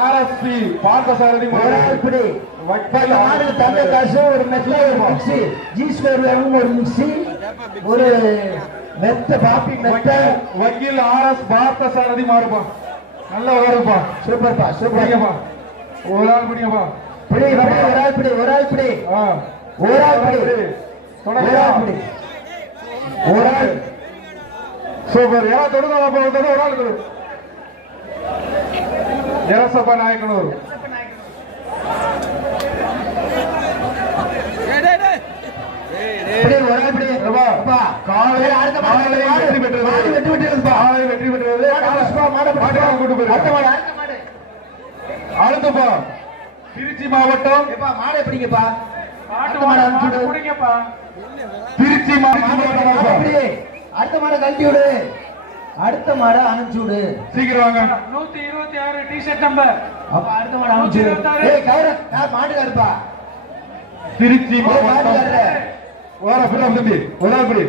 RSP Parthasarathy தங்க காசு ஒரு மெட்ல ஒரு மிக்சி ஜீஸ்வர் ஒரு மிக்சி ஒரு மெத்த பாப்பி மெத்த வக்கீல் ஆர்எஸ் பார்த்தசாரதி மாறுப்பா நல்ல வருப்பா சூப்பர்ப்பா சூப்பர்ப்பா ஒரு ஆள் பிடிங்கப்பா ஒரு ஆள் பிடி ஒரு ஆள் பிடி ஒரு ஆள் பிடி ஒரு ஆள் சூப்பர் யாரா தொடுங்க ஒரு ஆள் கொடு ஜெரசப்பா நாயக்கனூர் அடுத்தப்பா திருச்சி மாவட்டம் மாடை பிடிங்கப்பா திருச்சி மாவட்டம் அடுத்த மாடை கழட்டி விடு அடுத்த மாடை அனுப்பிச்சு விடு சீக்கிரம் வாங்க 126 டி-ஷர்ட் நம்பர் அப்ப அடுத்த மாடை அனுப்பிச்சு விடு ஏய் கௌரவ நான் மாட்டுக்காரப்பா திருச்சி மாவட்டம் வார பிள்ளை தம்பி ஒரு ஆள் படி